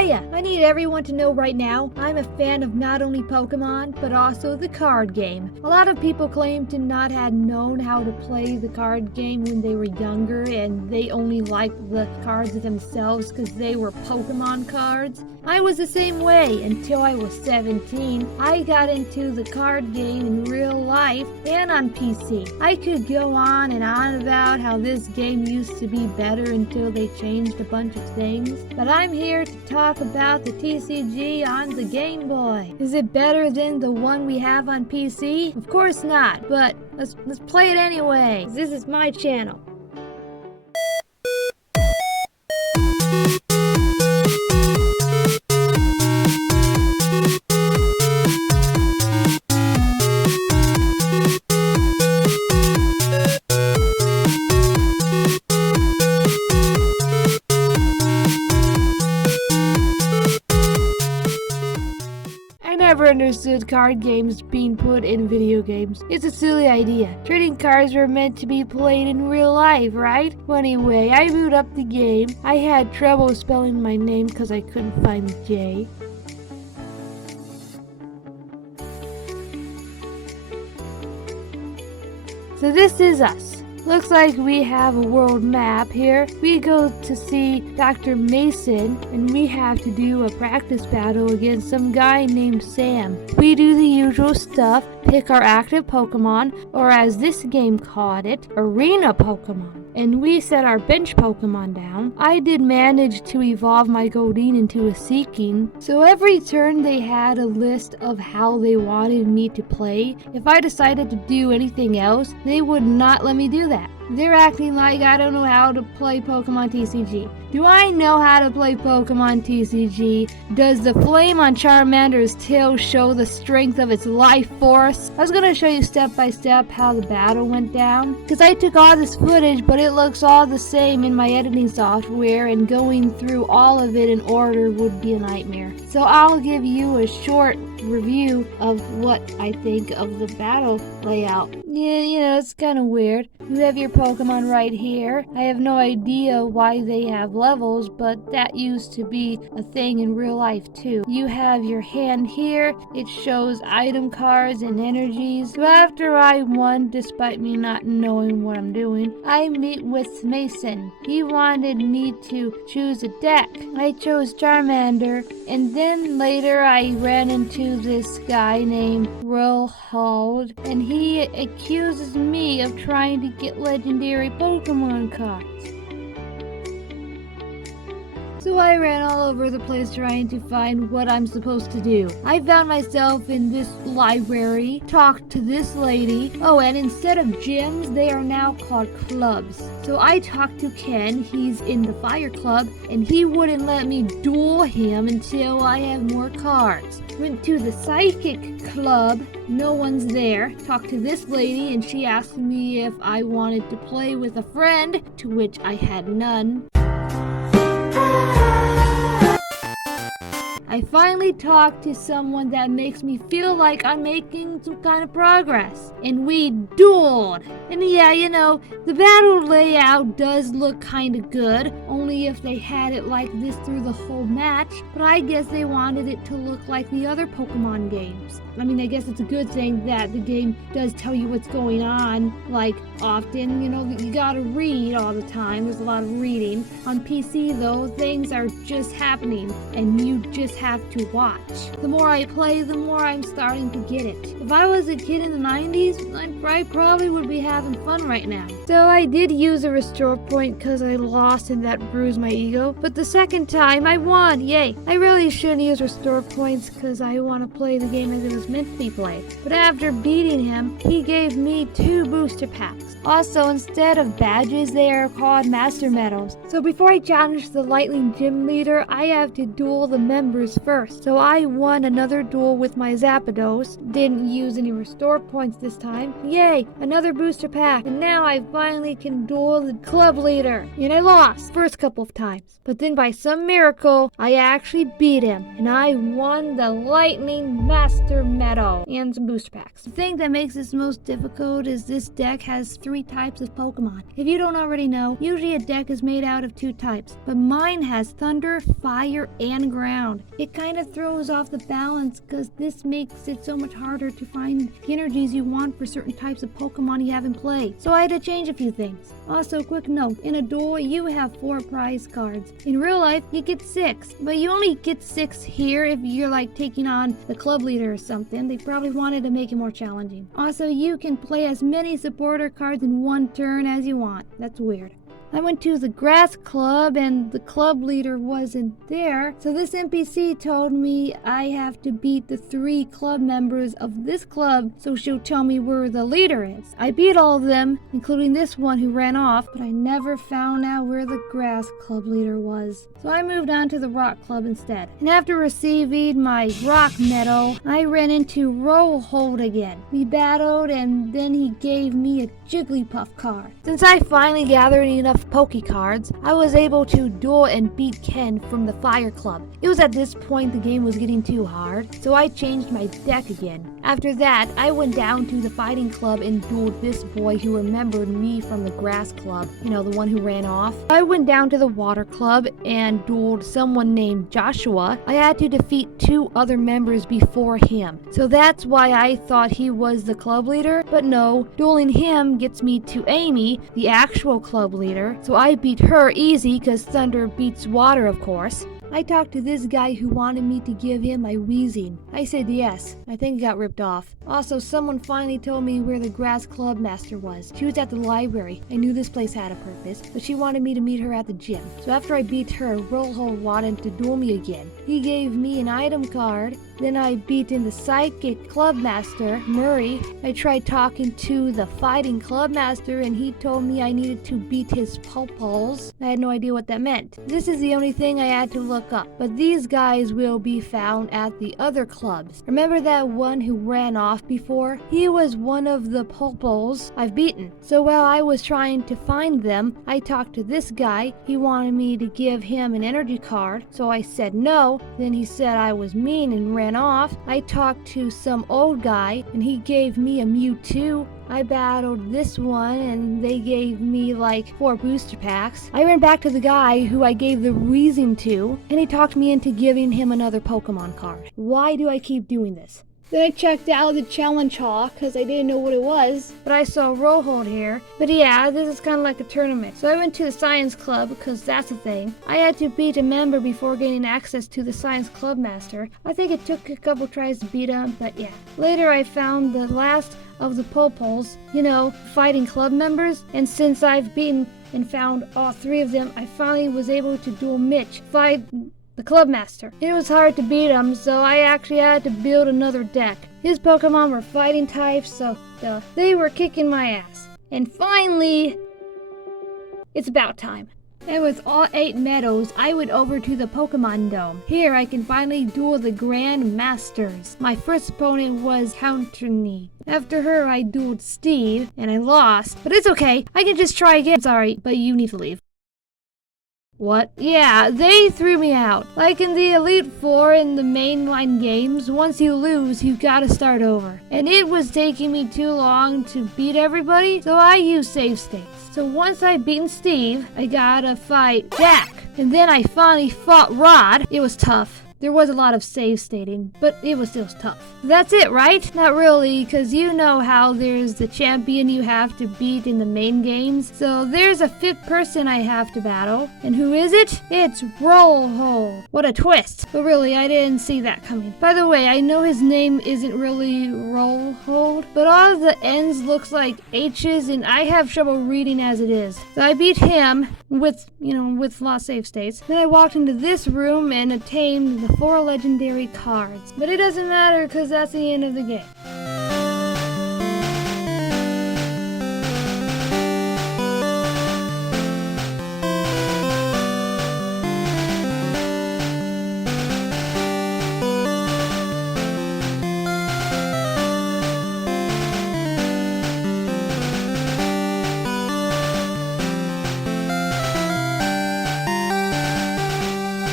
Hiya! I need everyone to know right now, I'm a fan of not only Pokemon, but also the card game. A lot of people claim to not have known how to play the card game when they were younger, and they only liked the cards themselves because they were Pokemon cards. I was the same way until I was 17. I got into the card game in real life and on PC. I could go on and on about how this game used to be better until they changed a bunch of things, but I'm here to talk about the TCG on the Game Boy. Is it better than the one we have on PC? Of course not, but let's play it anyway. This is my channel. I never understood card games being put in video games. It's a silly idea. Trading cards were meant to be played in real life, right? Well, anyway, I boot up the game. I had trouble spelling my name because I couldn't find the J. So this is us. Looks like we have a world map here. We go to see Dr. Mason, and we have to do a practice battle against some guy named Sam. We do the usual stuff, pick our active Pokemon, or as this game called it, Arena Pokemon. And we set our bench Pokemon down. I did manage to evolve my Goldeen into a Seeking, so every turn they had a list of how they wanted me to play. If I decided to do anything else, they would not let me do that. They're acting like I don't know how to play Pokemon TCG. Do I know how to play Pokemon TCG? Does the flame on Charmander's tail show the strength of its life force? I was going to show you step by step how the battle went down, because I took all this footage, but it looks all the same in my editing software, and going through all of it in order would be a nightmare. So I'll give you a short review of what I think of the battle layout. Yeah, it's kind of weird. You have your Pokemon right here. I have no idea why they have levels, but that used to be a thing in real life too. You have your hand here. It shows item cards and energies. So after I won, despite me not knowing what I'm doing, I meet with Mason. He wanted me to choose a deck. I chose Charmander, and then later I ran into this guy named Rilhold, and he accuses me of trying to get legendary Pokemon cards. So I ran all over the place trying to find what I'm supposed to do. I found myself in this library, talked to this lady. Oh, and instead of gyms, they are now called clubs. So I talked to Ken, he's in the fire club, and he wouldn't let me duel him until I have more cards. Went to the psychic club, no one's there. Talked to this lady, and she asked me if I wanted to play with a friend, to which I had none. I finally talked to someone that makes me feel like I'm making some kind of progress, and we dueled. And yeah, the battle layout does look kind of good, only if they had it like this through the whole match, but I guess they wanted it to look like the other Pokemon games. I mean, I guess it's a good thing that the game does tell you what's going on, like often, you gotta read all the time. There's a lot of reading. On PC though, things are just happening, and you just have to watch. The more I play, the more I'm starting to get it. If I was a kid in the 90s, I probably would be having fun right now. So I did use a restore point because I lost and that bruised my ego, but the second time I won, yay! I really shouldn't use restore points because I want to play the game as it was meant to be played. But after beating him, he gave me 2 booster packs. Also, instead of badges, they are called Master Medals. So before I challenge the Lightning Gym leader, I have to duel the members first. So I won another duel with my Zapdos. Didn't use any restore points this time. Yay! Another booster pack. And now I finally can duel the club leader. And I lost first couple of times. But then by some miracle, I actually beat him. And I won the Lightning Master Medal and some booster packs. The thing that makes this most difficult is this deck has 3 types of Pokemon. If you don't already know, usually a deck is made out of 2 types, but mine has Thunder, Fire, and Ground. It kind of throws off the balance because this makes it so much harder to find the energies you want for certain types of Pokemon you have in play. So I had to change a few things. Also, quick note, in a duel you have 4 prize cards. In real life you get 6, but you only get 6 here if you're like taking on the club leader or something. They probably wanted to make it more challenging. Also, you can play as many supporter cards in 1 turn as you want. That's weird. I went to the grass club and the club leader wasn't there, so this NPC told me I have to beat the 3 club members of this club so she'll tell me where the leader is. I beat all of them, including this one who ran off, but I never found out where the grass club leader was. So I moved on to the rock club instead. And after receiving my rock medal, I ran into Rollhold again. We battled and then he gave me a Jigglypuff card. Since I finally gathered enough Poke cards, I was able to duel and beat Ken from the Fire Club. It was at this point the game was getting too hard, so I changed my deck again. After that, I went down to the Fighting Club and dueled this boy who remembered me from the Grass Club, the one who ran off. I went down to the Water Club and dueled someone named Joshua. I had to defeat 2 other members before him, so that's why I thought he was the club leader, but no, dueling him gets me to Amy, the actual club leader. So I beat her easy because Thunder beats Water, of course. I talked to this guy who wanted me to give him my Weezing. I said yes. I think it got ripped off. Also, someone finally told me where the Grass Club Master was. She was at the library. I knew this place had a purpose, but she wanted me to meet her at the gym. So after I beat her, Rollhold wanted to duel me again. He gave me an item card. Then I beat in the Psychic Club Master, Murray. I tried talking to the Fighting Club Master and he told me I needed to beat his Pulpals. I had no idea what that meant. This is the only thing I had to look up, but these guys will be found at the other clubs. Remember that one who ran off before? He was one of the Pulpals I've beaten. So while I was trying to find them, I talked to this guy. He wanted me to give him an energy card, so I said no. Then he said I was mean and ran off. I talked to some old guy and he gave me a Mewtwo. I battled this one and they gave me like 4 booster packs. I ran back to the guy who I gave the Weezing to and he talked me into giving him another Pokemon card. Why do I keep doing this? Then I checked out the challenge hall because I didn't know what it was, but I saw Rollhold here. But yeah, this is kind of like a tournament. So I went to the Science Club because that's a thing. I had to beat a member before getting access to the Science Club Master. I think it took a couple tries to beat him, but yeah. Later I found the last of the Pulpals, Fighting Club members, and since I've beaten and found all 3 of them, I finally was able to duel Mitch, the Club Master. It was hard to beat him, so I actually had to build another deck. His Pokemon were fighting types, so they were kicking my ass. And finally, it's about time. And with all 8 medals, I went over to the Pokemon Dome. Here I can finally duel the Grand Masters. My first opponent was Counterny. After her I dueled Steve, and I lost. But it's okay, I can just try again. Sorry, but you need to leave. What? Yeah, they threw me out. Like in the Elite Four in the mainline games, once you lose, you gotta start over. And it was taking me too long to beat everybody, so I used save states. So once I beaten Steve, I gotta fight Jack. And then I finally fought Rod. It was tough. There was a lot of save stating, but it was still tough. That's it, right? Not really, because you know how there's the champion you have to beat in the main games. So there's a 5th person I have to battle. And who is it? It's Rollhold. What a twist. But really, I didn't see that coming. By the way, I know his name isn't really Rollhold, but all of the N's looks like H's and I have trouble reading as it is. So I beat him with lost save states. Then I walked into this room and attained the 4 legendary cards. But it doesn't matter because that's the end of the game.